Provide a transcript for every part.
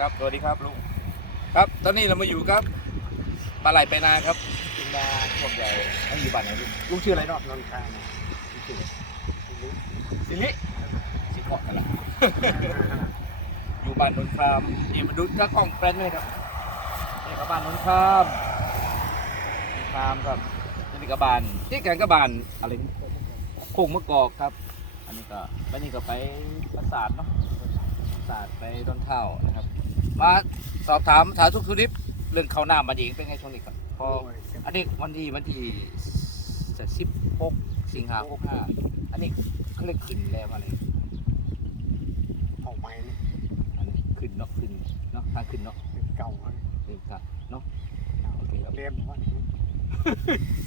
ครับสวัสดีครับลุงครับ ตอนนี้เรามาอยู่ครับปลาไหลไปนาครับกินดาพวกใหญ่อันอยู่บ้านไหนลุงลุงชื่ออะไรเนาะนนทางลุงชื่ออะไรสิริสิเกาะกันละอยู่บ้านนนทรามนี่มาดูก็กล้องแปลนเลยครับนี่ครับบ้านนนทรามนนทรามครับนี่ก็บ้านที่แกงก็บ้านอะไรนี่โค้งมะกอกครับ อันนี้ก็แล้วนี่ก็ไปประสาทเนาะประสาทไปต้นเท่านะครับ มาสอบถามสาธุสุดิบเรื่องข้าวหน้ามันเองเป็นไงช่วงนี้ครับพออันนี้วันที่วันที่สิบหกสิงหาหกห้าอันนี้เขาเรียกขึ้นแล้วอะไรเอาไม้นี่อันนี้ขึ้นเนาะขึ้นเนาะทางขึ้นเนาะเป็นเก่าเลยเรียกครับเนาะโอเคครับเรียมว่า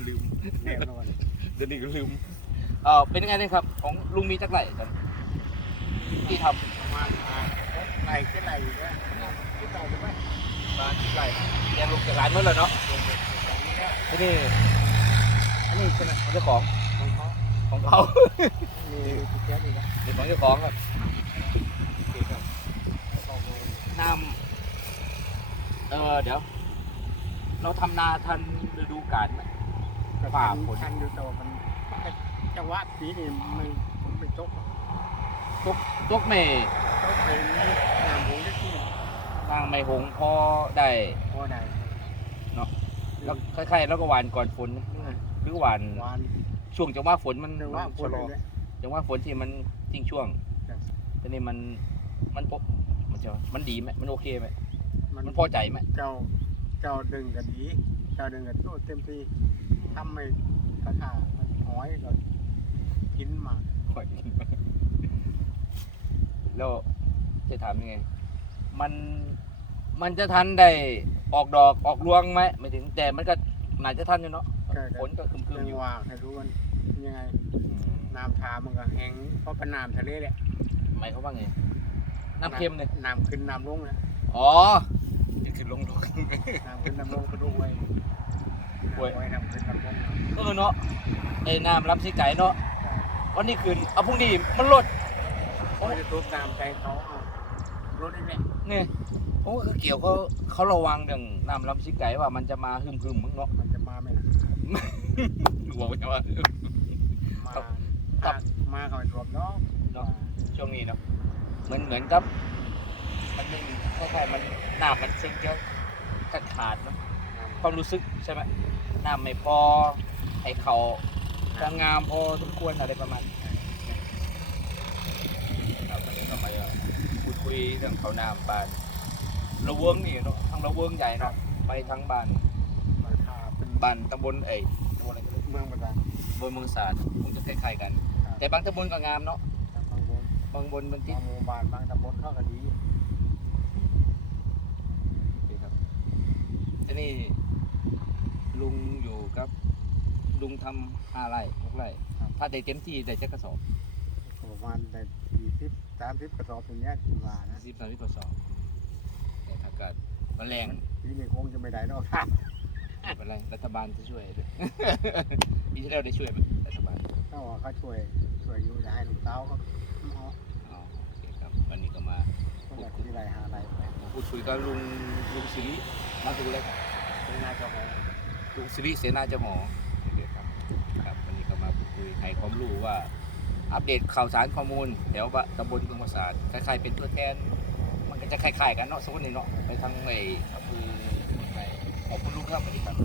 ลืมเรียมแล้ววันเดี๋ยวนี้ก็ลืมเออเป็นยังไงเนี่ยครับของลุงมีจักไรกันที่ทประมาณอ่า ไหลแค่ไหลนะที่เก่าใช่ไหมำมานไรเรียนลูกจากร้านเมื่อเลยเนาะที่นี่อันนี้ใช่ไหมของเจ้าของของเขาของเขามีที่แก๊สอีกนะเป็นของเจ้าของครับโอเคครับเขาเอาน้ำเออเดี๋ยว เราทำนาทันฤดูกาลไหมฝ่าฝนทันอยู่แต่ว่ามันจังหวะปีนี่มันมันไม่ตกตกเมย์ ตกเป็นน้ำหงได้ที่ทางไม่หงพอได้พอได้แล้วคล้ายๆแล้วก็หวานก่อนฝนนะหรือหวานหวานช่วงจังหวะฝนมันจังหวะฝนชะลอเลยจังหวะฝนที่มันทิ้งช่วงครับทีนี้มันมันพบมันจะมันดีไหมมันโอเคไหมมันมันพอใจไหมเจ้าเจ้าดึงกันดีเจ้าดึงกันโตเต็มที่ทำไม่กระถามันหอยก็กินหมากค่อยกินไปแล้ว จะถามยังไง มันมันจะทันได้ออกดอกออกรวงไหมไม่ถึงแต่มันก็น่าจะทันอยู่เนาะฝนก็ครึมเรื่ๆอยู่ว่าให้รู้มันยังไงอืมน้ำทามันก็แห้งเพราะเป็นน้ำทะเลแหละหมายเขามว่าไงน้ำเค็มเลยน้ำขึ้นน้ำลงนะอ๋อนี่คือลงดอกน้ำขึ้นน้ำลงก็ดูไว้ไว้ ไว้น้ำขึ้นน้ำลงเออเนาะไอ้น้ำลำสีไก่เนาะวันนี้คืนเอาพรุ่งนี้มันลดเขาจะทุบน้ำใจเขาเอา รถนี่แหละนี่โอ้คือเกี่ยวเขาเขาระวังเรื่องน้ำลำสีไก่ว่ามันจะมาหึมหึมๆมึงเนาะมันจะมาไหมล่ะหัวมันจะมาหึม มาครับมาเขาไปรวมเนาะเนาะช่วงนี้เนาะเหมือนเหมือนกับ มันไม่มีคล้ายๆมันน้ำมันเส้นเยอะขาดขาดๆเนาะความรู้สึกใช่ไหมน้ำไม่พอให้เขาพองามพอสมควรอะไรประมาณนี้ครับวันนี้ก็มา พูดคุยเรื่องเขาวน้ำบ้านระเวงนี่เนาะทางระเวงใหญ่เนาะไปทั้งบ้านมาทาเป็นบ้านตำบลเอ้ยตำบลอะไรกันเลยเมืองประจานบนเมืองสารคงจะคล้ายๆกันแต่บางตำบลก็งามเนาะทางบางบนบางบนมันที่บางหมู่บ้านบางตำบลเขาก็ดีครับที่นี่ลุงอยู่กับ ลุงทำห้าไร่หกไร่ถ้าได้เต็มที่ได้จะกระสอบ ประมาณได้ยี่สิบสามสิบกระสอบอย่างเงี้ยกินว่านะสิบสามสิบกระสอบแต่ถ้าเกิดมันแรงปีนี้คงจะไม่ได้ดอกครับไม่เป็นไรรัฐบาลจะช่วยด้วยปีที่แล้วได้ช่วยไหมรัฐบาลถ้าว่าเขาช่วยช่วยอยู่จะให้ลูกสาวเขาเอาอ๋อโอเคครับวันนี้ก็มาเขาอยากมีอะไรหาอะไรไปพูดคุยกับลุงลุงสิริมาดูเลยครับเป็นหน้าเจ้าของลุงสิริเสนาเจ้าหมอโอเคครับครับวันนี้ก็มาพูดคุยให้ความรู้ว่า อัปเดตข่าวสารข้อมูลแถวบ้านตำบลกรุงประสาทคล้ายๆเป็นตัวแทน มันก็จะคล้ายๆกันเนาะสมมติเนาะไปทางไอ้อำเภอไปขอบคุณลุงครับสวัสดีครับ